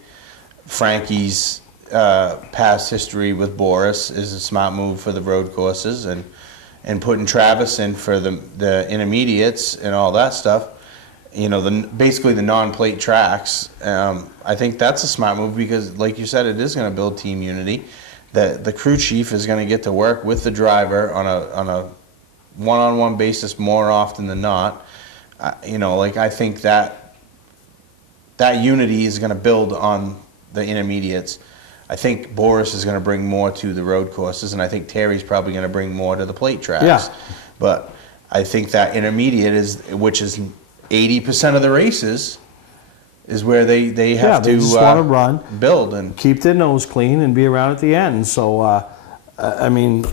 Frankie's past history with Boris is a smart move for the road courses, and putting Travis in for the intermediates and all that stuff, you know, basically the non-plate tracks. I think that's a smart move because, like you said, it is going to build team unity. The crew chief is going to get to work with the driver on a one-on-one basis more often than not. You know, like, I think that unity is going to build on the intermediates. I think Boris is going to bring more to the road courses, and I think Terry's probably going to bring more to the plate tracks. Yeah. But I think that intermediate which is 80% of the races, is where they have they to just want to run, build, and keep their nose clean, and be around at the end. So, I mean,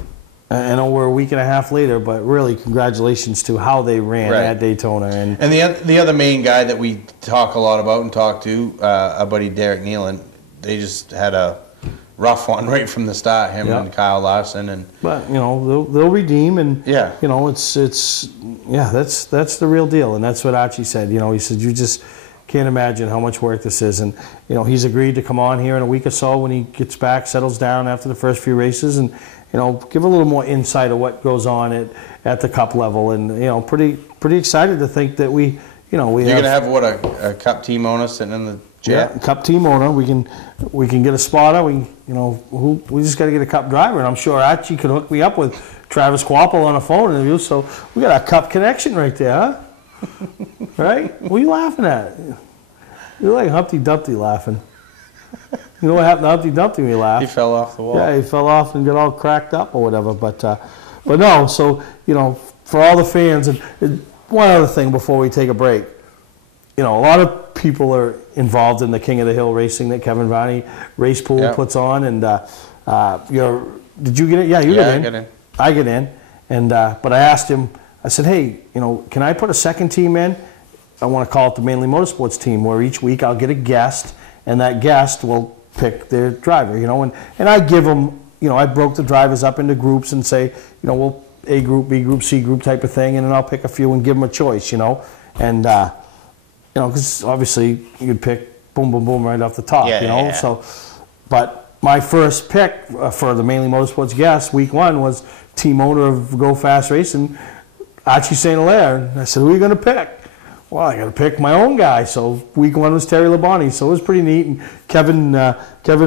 I know we're a week and a half later, but really, congratulations to how they ran at Daytona. And the other main guy that we talk a lot about and talk to, our buddy Derek Nealon, they just had a rough one right from the start, him and Kyle Larson. But, you know, they'll redeem, and you know, it's that's the real deal, and that's what Archie said. You know, he said, you just can't imagine how much work this is, and you know, he's agreed to come on here in a week or so when he gets back, settles down after the first few races, and you know, give a little more insight of what goes on at the Cup level, and you know, pretty excited to think that we You're gonna have what, a Cup team owner sitting in the jet? Yeah, Cup team owner. We can get a spotter. We just got to get a Cup driver, and I'm sure Archie could hook me up with Travis Quapple on a phone interview. So we got a Cup connection right there, huh? Right? What are you laughing at? You're like Humpty Dumpty laughing. You know what happened to Humpty Dumpty when he laughed? He fell off the wall. Yeah, he fell off and got all cracked up or whatever. But no. So you know, for all the fans, and one other thing before we take a break. You know, a lot of people are involved in the King of the Hill racing that Kevin Varney Race Pool puts on, and did you get in? Yeah, you get in. I get in. I get in, and but I asked him. I said, hey, you know, can I put a second team in? I want to call it the Mainly Motorsports team, where each week I'll get a guest, and that guest will pick their driver. You know, and I give them. You know, I broke the drivers up into groups and say, you know, we'll A group, B group, C group type of thing, and then I'll pick a few and give them a choice. You know, and you know, because obviously you'd pick boom, boom, boom right off the top, you know. So, but my first pick for the Mainly Motorsports guest, week 1, was team owner of Go Fast Racing, Archie St. Hilaire. And I said, who are you going to pick? Well, I got to pick my own guy. So week 1 was Terry Labonte. So it was pretty neat. And Kevin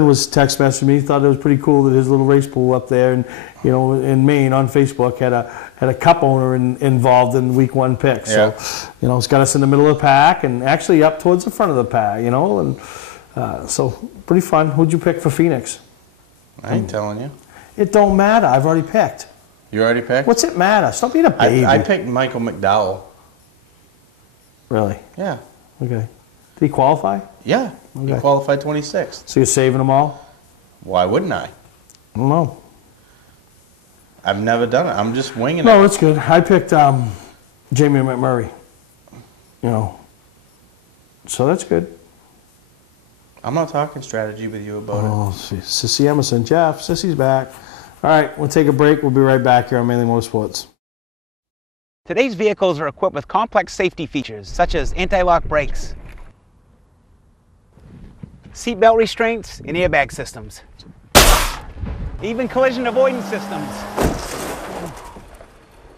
was text messaging me. He thought it was pretty cool that his little race pool up there, and you know, in Maine on Facebook had a Cup owner involved in week 1 pick. So you know, it's got us in the middle of the pack and actually up towards the front of the pack. You know, and so pretty fun. Who'd you pick for Phoenix? I ain't telling you. It don't matter. I've already picked. You already picked? What's it matter? Stop being a baby. I picked Michael McDowell. Really? Yeah. Okay. Did he qualify? Yeah. He Okay. qualified 26th. So you're saving them all? Why wouldn't I? I don't know. I've never done it. I'm just winging it. No, it's good. I picked Jamie McMurray. You know. So that's good. I'm not talking strategy with you about Oh, Sissy Emerson. Jeff, Sissy's back. All right, we'll take a break. We'll be right back here on Mainly Motorsports. Today's vehicles are equipped with complex safety features such as anti-lock brakes, seatbelt restraints, and airbag systems. Even collision avoidance systems.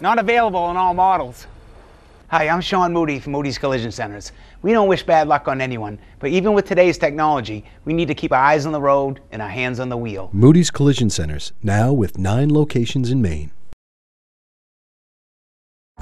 Not available in all models. Hi, I'm Sean Moody from Moody's Collision Centers. We don't wish bad luck on anyone, but even with today's technology, we need to keep our eyes on the road and our hands on the wheel. Moody's Collision Centers, now with 9 locations in Maine.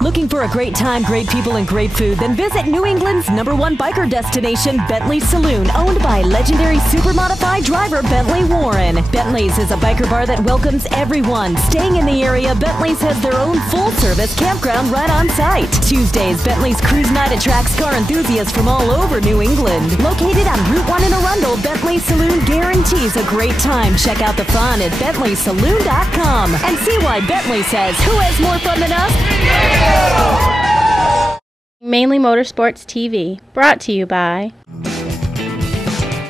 Looking for a great time, great people, and great food? Then visit New England's #1 biker destination, Bentley's Saloon, owned by legendary super-modified driver Bentley Warren. Bentley's is a biker bar that welcomes everyone. Staying in the area, Bentley's has their own full-service campground right on site. Tuesdays, Bentley's Cruise Night attracts car enthusiasts from all over New England. Located on Route 1 in Arundel, Bentley's Saloon guarantees a great time. Check out the fun at BentleySaloon.com and see why Bentley says, who has more fun than us? Mainly Motorsports TV, brought to you by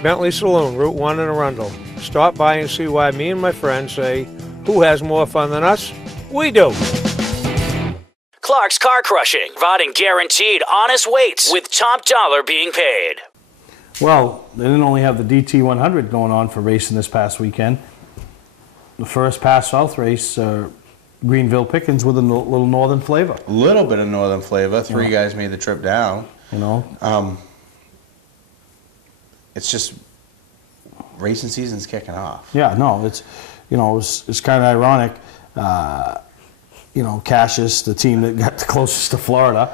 Bentley Saloon, Route 1 in Arundel. Stop by and see why me and my friends say, who has more fun than us? We do. Clark's Car Crushing, providing guaranteed honest weights with top dollar being paid. Well, they didn't only have the DT 100 going on for racing this past weekend. The first Pass South race, Greenville Pickens with a little northern flavor. A little bit of northern flavor. Three guys made the trip down. You know, it's just racing season's kicking off. yeah, no, it's it's kind of ironic. Cassius, the team that got the closest to Florida,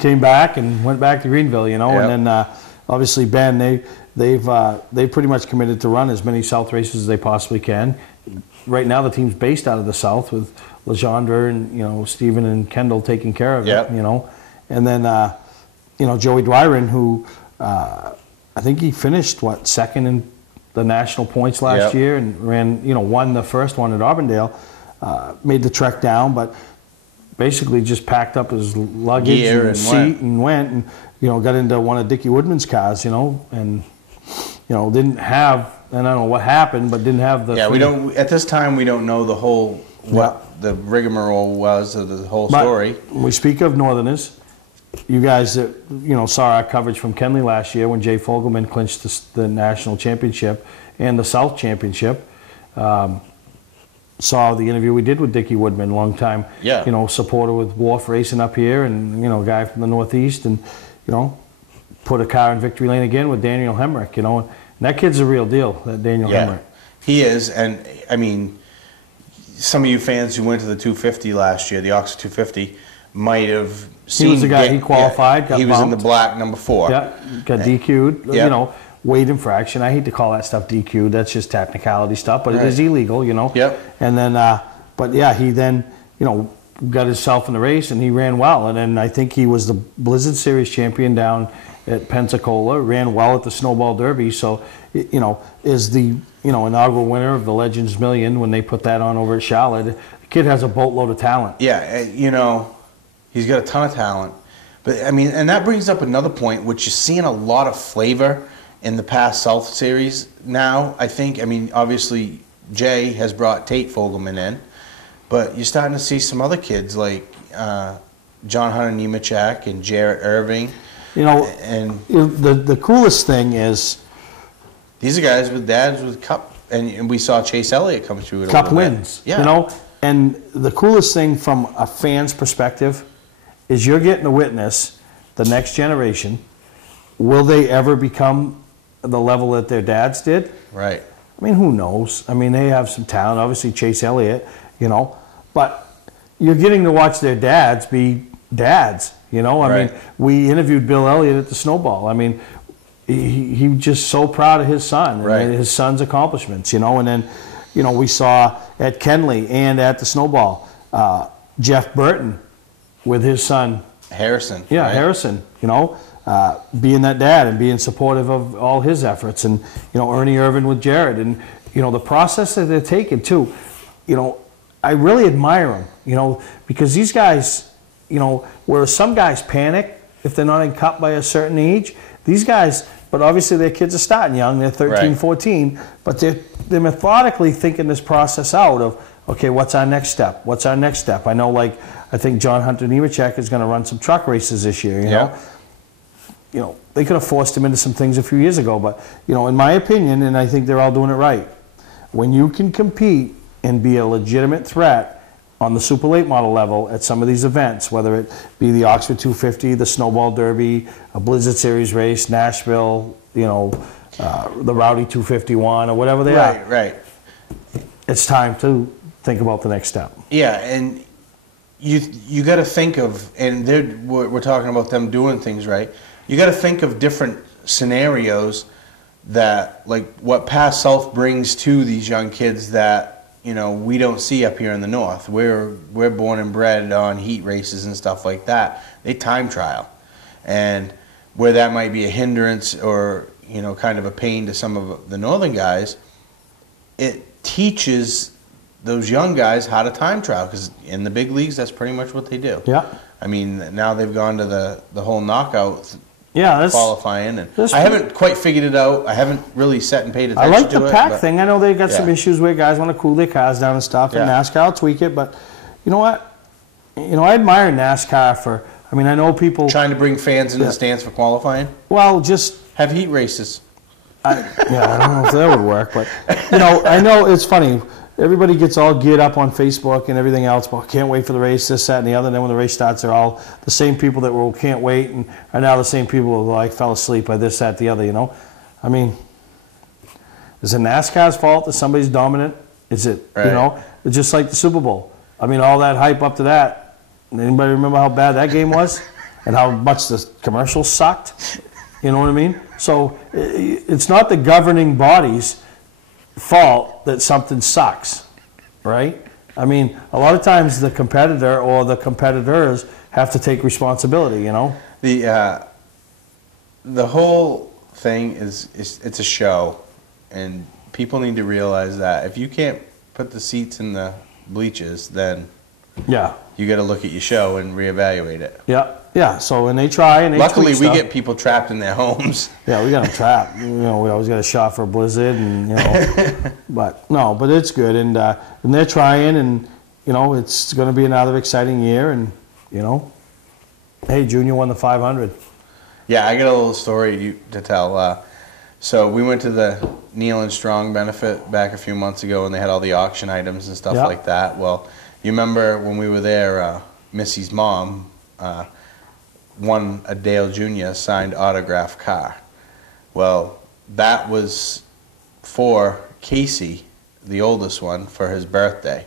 came back and went back to Greenville. Yep. And then obviously Ben, they've pretty much committed to run as many South races as they possibly can. Right now, the team's based out of the South with Legendre and Stephen and Kendall taking care of Yep. it. And then Joey Dwyron, who I think he finished second in the national points last Yep. year and ran won the first one at Auburndale. Made the trek down, but basically just packed up his luggage Gear and seat and went and got into one of Dickie Woodman's cars, and didn't have. And I don't know what happened, but didn't have the. Yeah, we don't. At this time, we don't know the whole the rigmarole was of the whole story. When we speak of Northerners, you guys that saw our coverage from Kenley last year when Jay Fogelman clinched the national championship and the South championship. Saw the interview we did with Dickie Woodman, long time supporter with Wharf Racing up here, and a guy from the Northeast, and put a car in victory lane again with Daniel Hemrick. And that kid's a real deal, that Daniel Hemrick. He is, and I mean, some of you fans who went to the 250 last year, the Oxford 250, might have seen. He was the guy. He qualified. Got he was in bumped. the black number 4. Yeah, got DQ'd. Yeah. Weight infraction. I hate to call that stuff DQ'd. That's just technicality stuff, but it is illegal. Yep. And then, but yeah, he then got himself in the race and he ran well. And then I think he was the Blizzard Series champion down at Pensacola, ran well at the Snowball Derby, so is the inaugural winner of the Legends Million when they put that on over at Charlotte. The kid has a boatload of talent. Yeah, he's got a ton of talent. But I mean, and that brings up another point, which is seeing a lot of flavor in the Pass South series now. I think, obviously Jay has brought Tate Fogelman in, but you're starting to see some other kids like John Hunter Nemechek and Jarrett Irving. The coolest thing is these are guys with dads with Cup, and we saw Chase Elliott come through with Cup wins. Yeah. And the coolest thing from a fan's perspective is you're getting to witness the next generation. Will they ever become the level that their dads did? Right. Who knows? They have some talent. Obviously, Chase Elliott, but you're getting to watch their dads be dads. We interviewed Bill Elliott at the Snowball. he was just so proud of his son and his son's accomplishments, you know. And then, you know, we saw at Kenley and at the Snowball, Jeff Burton with his son. Harrison. Yeah, right? Harrison, you know, being that dad and being supportive of all his efforts. And, you know, Ernie Irvin with Jared. And, you know, the process that they're taking, too, you know, I really admire them, you know, because these guys, you know, whereas some guys panic if they're not in Cup by a certain age, these guys, but obviously their kids are starting young, they're 13, 14, but they're methodically thinking this process out of, okay, what's our next step? What's our next step? I know, like, I think John Hunter Nemechek is going to run some truck races this year, you know? You know, they could have forced him into some things a few years ago, but, you know, in my opinion, and I think they're all doing it right, when you can compete and be a legitimate threat on the Super Late Model level at some of these events, whether it be the Oxford 250, the Snowball Derby, a Blizzard Series race, Nashville, you know, the Rowdy 251, or whatever they are. Right. It's time to think about the next step. Yeah, and you got to think of, and we're talking about them doing things right. You got to think of different scenarios that, like, what Pass South brings to these young kids that, you know, we don't see up here in the north. We're born and bred on heat races and stuff like that. They time trial, and where that might be a hindrance or, you know, kind of a pain to some of the northern guys, it teaches those young guys how to time trial, because in the big leagues, that's pretty much what they do. Yeah. I mean, now they've gone to the whole knockout qualifying, and I haven't quite figured it out. I haven't really sat and paid attention to it. I like the pack thing. I know they got some issues where guys want to cool their cars down and stuff, and NASCAR will tweak it, but you know what? You know, I admire NASCAR for, I mean, I know people... Trying to bring fans in the stands for qualifying? Well, just... Have heat races. I don't know if that would work, but, you know, I know it's funny. Everybody gets all geared up on Facebook and everything else, but can't wait for the race, this, that, and the other. And then when the race starts, they're all the same people that can't wait, and are now the same people who like fell asleep by this, that, the other, you know? I mean, is it NASCAR's fault that somebody's dominant? Is it, you know? It's just like the Super Bowl. I mean, all that hype up to that. Anybody remember how bad that game was? And how much the commercials sucked? You know what I mean? So it's not the governing body's fault that something sucks, right? I mean, a lot of times the competitor or the competitors have to take responsibility, you know? The whole thing is it's a show, and people need to realize that if you can't put the seats in the bleachers, then you got to look at your show and reevaluate it. Yeah. So when they try and they luckily tweak we stuff, get people trapped in their homes. Yeah, we got them trapped. You know, we always got a shot for a blizzard, and you know, but it's good, and they're trying, and you know, it's going to be another exciting year, and you know, hey, Junior won the 500. Yeah, I got a little story to tell. So we went to the Neil and Strong benefit back a few months ago, and they had all the auction items and stuff like that. Well, you remember when we were there, Missy's mom won a Dale Jr. signed autograph car. Well, that was for Casey, the oldest one, for his birthday.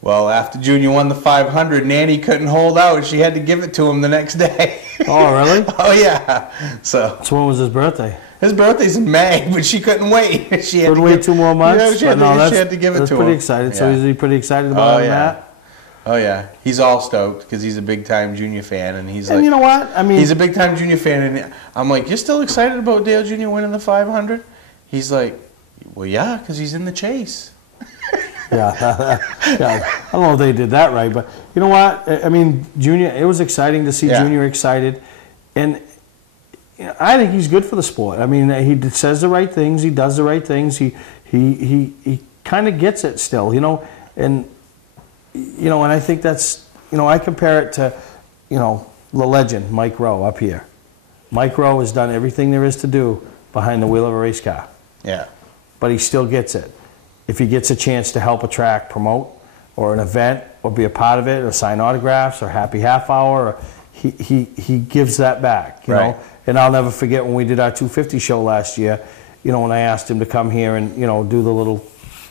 Well, after Junior won the 500, Nanny couldn't hold out. She had to give it to him the next day. Oh, really? Oh, yeah. So when was his birthday? His birthday's in May, but she couldn't wait. She couldn't wait 2 more months? Yeah, she had to give it to him. That's pretty excited. So is he pretty excited about that? Oh, yeah. He's all stoked because he's a big-time Junior fan. And he's like, you know what? I mean, he's a big-time Junior fan. And I'm like, you're still excited about Dale Jr. winning the 500? He's like, well, yeah, because he's in the chase. Yeah. I don't know if they did that right, but you know what? I mean, Junior, it was exciting to see Junior excited. And you know, I think he's good for the sport. I mean, he says the right things. He does the right things. He kind of gets it still, you know. And you know, and I think that's, you know, I compare it to, you know, the legend, Mike Rowe up here. Mike Rowe has done everything there is to do behind the wheel of a race car. Yeah. But he still gets it. If he gets a chance to help a track promote or an event or be a part of it or sign autographs or happy half hour, or he gives that back, you know. And I'll never forget when we did our 250 show last year, you know, when I asked him to come here and, you know, do the little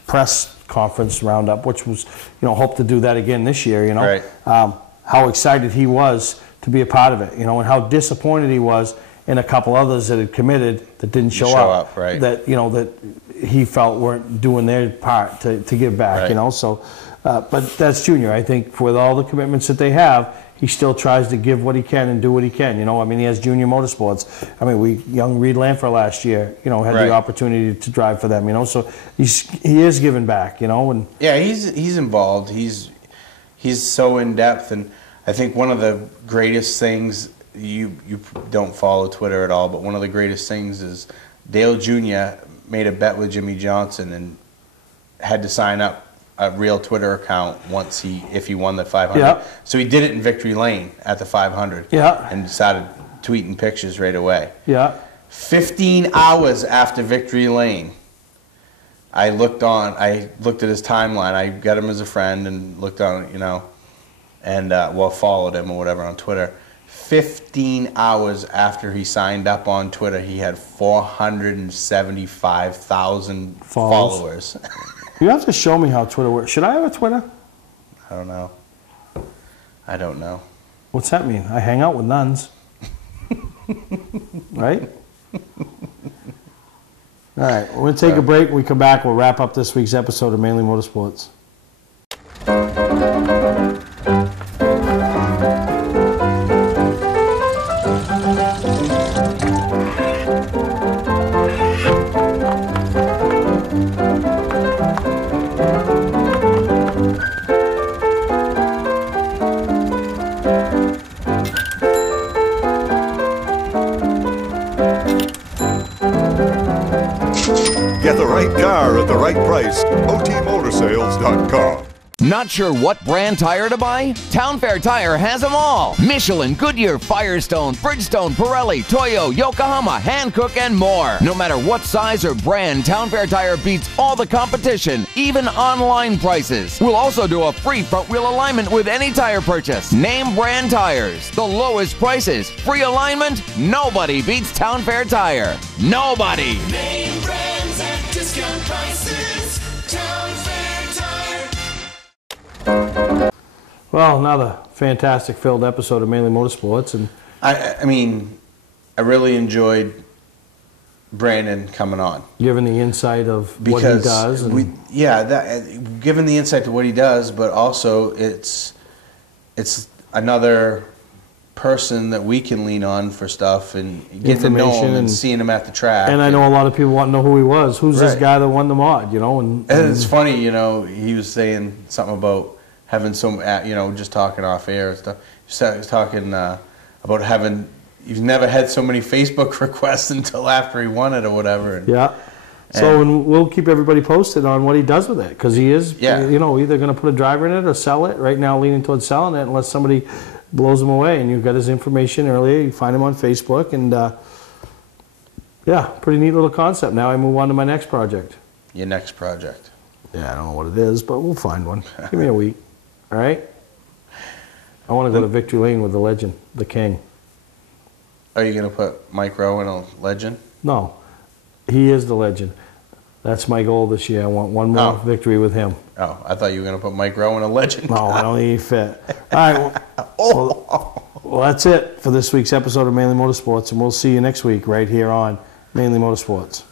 press conference roundup, which was, you know, hope to do that again this year, you know. How excited he was to be a part of it, you know, and how disappointed he was and a couple others that had committed that didn't show up. Right. That that he felt weren't doing their part to give back. Right. So, but that's Junior. I think with all the commitments that they have, he still tries to give what he can and do what he can. I mean, he has Junior Motorsports. I mean, young Reed Lanfer last year, had Right. the opportunity to drive for them. So he is giving back. And yeah, he's involved. He's so in depth, and I think one of the greatest things, you don't follow Twitter at all, but one of the greatest things is Dale Jr. made a bet with Jimmy Johnson and had to sign up a real Twitter account if he won the 500. Yeah. So he did it in Victory Lane at the 500. Yeah. And started tweeting pictures right away. Yeah. 15 hours after Victory Lane, I looked at his timeline. I got him as a friend and looked on, and followed him or whatever on Twitter. 15 hours after he signed up on Twitter, he had 475,000 followers. You have to show me how Twitter works. Should I have a Twitter? I don't know. What's that mean? I hang out with nuns. Right? All right, we're going to take a break. When we come back, we'll wrap up this week's episode of Mainly Motorsports. Get the right car at the right price. OTMotorsales.com. Not sure what brand tire to buy? Town Fair Tire has them all. Michelin, Goodyear, Firestone, Bridgestone, Pirelli, Toyo, Yokohama, Hankook, and more. No matter what size or brand, Town Fair Tire beats all the competition, even online prices. We'll also do a free front wheel alignment with any tire purchase. Name brand tires, the lowest prices, free alignment. Nobody beats Town Fair Tire. Nobody. Name brands at discount prices. Town Fair Tire. Well, another fantastic filled episode of Mainly Motorsports, and I mean, I really enjoyed Brandon coming on, giving the insight of what he does. And given the insight to what he does, but also it's another person that we can lean on for stuff and getting to know him and seeing him at the track. And I know a lot of people want to know who he was. Who's this Right. guy that won the mod? And it's funny, he was saying something about having just talking off air and stuff. He was talking about you've never had so many Facebook requests until after he won it or whatever. And we'll keep everybody posted on what he does with it, because he is, either going to put a driver in it or sell it. Right now, leaning towards selling it, unless somebody blows him away. And you've got his information earlier. You find him on Facebook, and pretty neat little concept. Now I move on to my next project. Your next project? Yeah, I don't know what it is, but we'll find one. Give me a week. All right? I want to go to Victory Lane with the legend, the king. Are you going to put Mike Rowe in a legend? No. He is the legend. That's my goal this year. I want one more victory with him. Oh, I thought you were going to put Mike Rowe in a legend. No, I don't think he fit. All right. Well, that's it for this week's episode of Mainly Motorsports, and we'll see you next week right here on Mainly Motorsports.